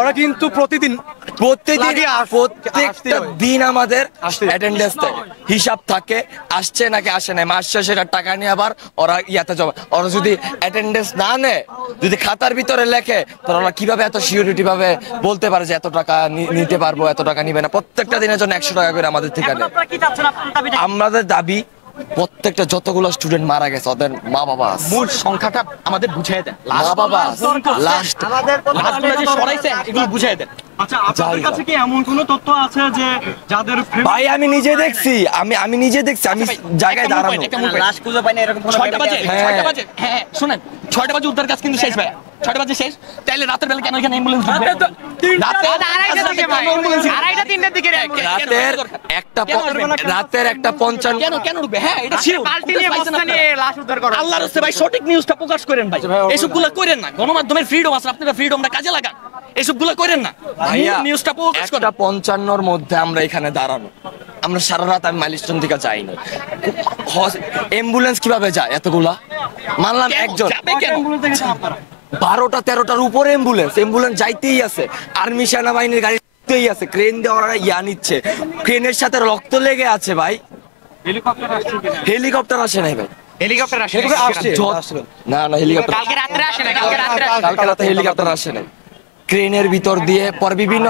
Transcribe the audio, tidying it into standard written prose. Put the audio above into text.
ওরা কিন্তু প্রত্যেকটা দিন আমাদের অ্যাটেন্ডেন্স দেয়, হিসাব থাকে আসছে নাকি আসে নাই, মাস শেষে টাকা নিয়ে আবার ওরা ইয়াতে জমা। ওরা যদি অ্যাটেন্ডেন্স না নেয়, যদি খাতার ভিতরে লেখে, তাহলে ওরা কিভাবে এত সিকিউরিটি ভাবে বলতে পারে যে এত টাকা নিতে পারবো, এত টাকা নিবে না। প্রত্যেকটা দিনের জন্য 100 টাকা করে আমাদের থেকে নেয়। আমাদের দাবি প্রত্যেকটা যতগুলো স্টুডেন্ট মারা গেছে ওদের মা বাবা মূল সংখ্যাটা আমাদের বুঝিয়ে দেন, মা বাবা লাস্ট সরাইছে এগুলো বুঝিয়ে দেন। আচ্ছা, আপনাদের কাছে কি এমন কোনো তথ্য আছে যে যাদের ভাই আমি নিজে দেখছি, আমি নিজে দেখছি, আমি জায়গায় দাঁড়ানো লাশ খুঁজে পাই না এরকম কোনো 6টা বাজে, 6টা বাজে, হ্যাঁ শুনেন 6টা বাজে উদ্ধার কাজ কিন্তু শেষ ভাই, 6টা বাজে শেষ। তাইলে রাতের বেলা কেন এখানে অ্যাম্বুলেন্স ঢুকবে? রাতে আড়াইটার দিকে ভাই, আড়াইটা 3টার দিকে রাতের একটা 55 কেন ঢুকবে? হ্যাঁ এটা শিওর, বালতি নিয়ে বস্তা নিয়ে লাশ উদ্ধার করো। আল্লাহর রাস্তায় ভাই সঠিক নিউজটা প্রকাশ করেন ভাই, এসবগুলো করেন না। গণমাধ্যমের ফ্রিডম আছে, আপনারা ফ্রিডমটা কাজে লাগান, এসবগুলো করেন না। ভাইয়া নিউজটা প্রকাশ করেন। 1:55 মধ্যে আমরা এখানে দাঁড়ানো, আমরা সারা রাত আমি মাইলস্টোন থেকে যাইনি। অ্যাম্বুলেন্স কিভাবে যায় এতগুলা? মানলাম একজন, 12টা 13টার উপরে অ্যাম্বুলেন্স যাইতেই আছে, আর্মি সেনাবাহিনীর গাড়িতেই আছে, ক্রেন দিয়ে ওরা ইয়া নিচ্ছে, ক্রেনের সাথে রক্ত লেগে আছে ভাই। হেলিকপ্টার আসে নাই ভাই, হেলিকপ্টার আসে না হেলিকপ্টার কালকে রাতে আসে না, কালকে রাতে হেলিকপ্টার আসে নাই। ক্রেনের ভিতর দিয়ে পর বিভিন্ন